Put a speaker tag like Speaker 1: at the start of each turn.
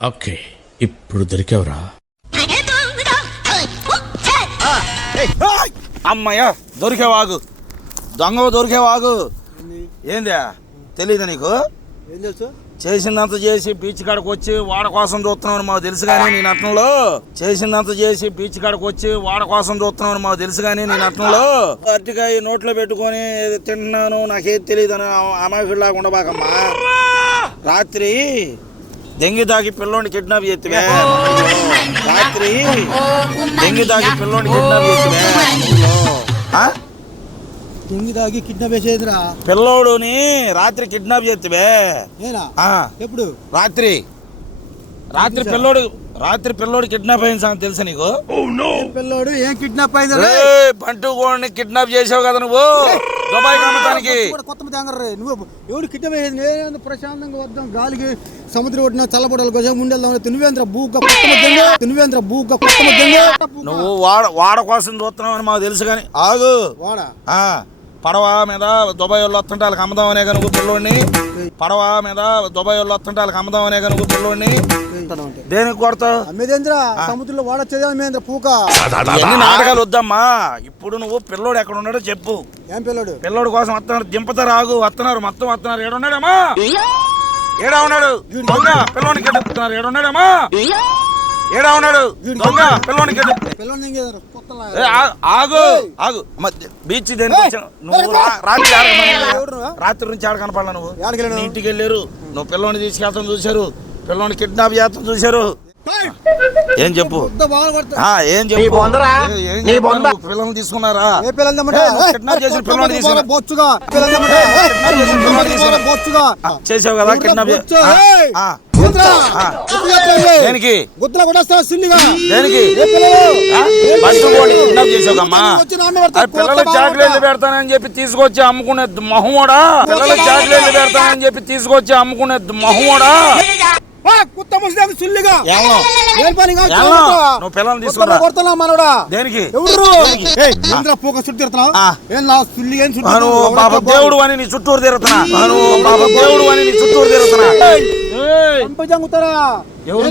Speaker 1: Okay ఇప్పుడు దొరికావురా.
Speaker 2: అమ్మయ్య దొరికేవాగు. దొంగ దొరికేవాగు. ఏందా? తెలీదా నీకు?
Speaker 3: ఏం తెలుసు?
Speaker 2: చేసిందంత చేసి బీచ్ కాడకు వచ్చి వాడ కోసం చూస్తున్నావు మాకు తెలుసు కానీ నీ నటనలో. చేసిందంత చేసి బీచ్ కాడకు వచ్చి వాడ కోసం చూస్తున్నావు మాకు తెలుసు కానీ నీ నటనలో. అరటికాయ నోట్లో పెట్టుకొని తింటున్నాను నాకేం తెలియదు అని అమాయకుడు లేకుండా బాకమ్మా రాత్రి దెంగి దాగి పిల్లోని కిడ్నాప్ చేతివే. రాత్రి దెంగి దాగి పిల్లోని కిడ్నాప్ చేతివే. ఆ?
Speaker 3: దొంగి తాగి కిడ్నాప్ వేసేదిరా
Speaker 2: పిల్లోడుని రాత్రి కిడ్నాప్ చేతివే.
Speaker 3: ఎప్పుడు?
Speaker 2: రాత్రి. రాత్రి పిల్లోడు రాత్రి పిల్లోడు కిడ్నాప్ అయిన సంగతి తెలుసా నీకు?
Speaker 3: ఏం పిల్లోడు ఏం కిడ్నాప్ అయింది
Speaker 2: బంటు గోడిని కిడ్నాప్ చేసావు కదా నువ్వు? దుబాయ్ కమ్మటానికి
Speaker 3: కొత్త తంగర్రే నువ్వు ఎవడు కిడ్నాప్ అయ్యేది? నేను ప్రశాంతంగా వద్దాం? గాలికి సముద్రం ఒడ్డిన చల్లబడాలి కోసం బూగ కొత్త మధ్యంగా నువ్వేంద్ర బూగ కొత్త
Speaker 2: నువ్వు వాడ వాడ కోసం చూస్తున్నావు అని మాకు తెలుసు కానీ. ఆగు.
Speaker 3: వాడా?
Speaker 2: ఆ, పడవ మీద దుబాయ్ వాళ్ళు వస్తుంటే వాళ్ళకి అమ్మదామనే కనుక పిల్లోడిని పడవ మీద దుబాయ్ వాళ్ళు వస్తుంటే వాళ్ళకి అమ్మదామనే కనుక పిల్లోడిని దేనికి కొడతావు?
Speaker 3: అమ్మేదేంద్ర? సముద్రంలో వాడొచ్చేది అమ్మేంద్ర పూక.
Speaker 2: ఎన్ని నాటకాలు వద్దమ్మా. ఇప్పుడు నువ్వు పిల్లోడు ఎక్కడ ఉన్నాడో చెప్పు.
Speaker 3: ఏం పిల్లోడు?
Speaker 2: పిల్లోడు కోసం వస్తున్నారు. దింపుతారు ఆగు వస్తున్నారు. మొత్తం వస్తున్నారు. ఏడున్నాడమ్మా? ఏడా ఉన్నాడు? దొంగ పిల్లోని కెట్టుతున్నారు ఏడున్నాడమ్మా? ఏడా ఉన్నాడు? దొంగ ఆగు ఆగు. బీచ్ దేనికి? నువ్వు రాత్రి? రాత్రి నుంచి ఆడ కనపడలా నువ్వు? ఇంటికి వెళ్ళారు. నువ్వు పిల్లోని తీసుకెళ్తాం చూశారు. పిల్లోని కిడ్నాప్ చేస్తాం చూశారు. ఏం చెప్పు? ఏం చెప్పు? పిల్లల్ని తీసుకున్నారా? కిడ్నాప్ చేసిన
Speaker 3: కొత్త
Speaker 2: పిల్లోని
Speaker 3: కొత్త
Speaker 2: తీసుకురా.
Speaker 3: బొచ్చుగా? పిల్లలు తెమ్మంటే? ఏయ్,
Speaker 2: కిడ్నాప్ చేసిన పిల్లోని తీసుకురా.
Speaker 3: బొచ్చుగా.
Speaker 2: ఆ, చేసావు కదా కిడ్నాప్ దేనికి?
Speaker 3: గుద్దులా కొట్టేస్తావా సిల్లిగా?
Speaker 2: దేనికి?
Speaker 3: పిల్లలు?
Speaker 2: చాక్లెట్లు. పెడతానని చెప్పి తీసుకొచ్చి అమ్ముకునే మహుమోడా? పిల్లలకు చాక్లెట్లు పెడతానని చెప్పి తీసుకొచ్చి అమ్ముకునే మహుమోడా?
Speaker 3: కుత్త ముసిదాకు సిల్లిగా.
Speaker 2: ఏమో
Speaker 3: ఏం పని కాదు,
Speaker 2: ఏమో
Speaker 3: కొడతా.
Speaker 2: నువ్వు పిల్లల్ని
Speaker 3: కొత్తలో
Speaker 2: తీసుకురా
Speaker 3: కొడుతున్నా మనోడా.
Speaker 2: దేనికి?
Speaker 3: ఎవరు? పూక చుట్టూ. ఏం నా సిల్లి ఏం చుట్టూ
Speaker 2: దేవుడు అని నీ చుట్టూరు తిరుగుతున్నా. దేవుడు అని నీ చుట్టూరు తిరుగుతున్నా ఏయ్,
Speaker 3: చంపి చంగుతారా?
Speaker 2: ఎవరు?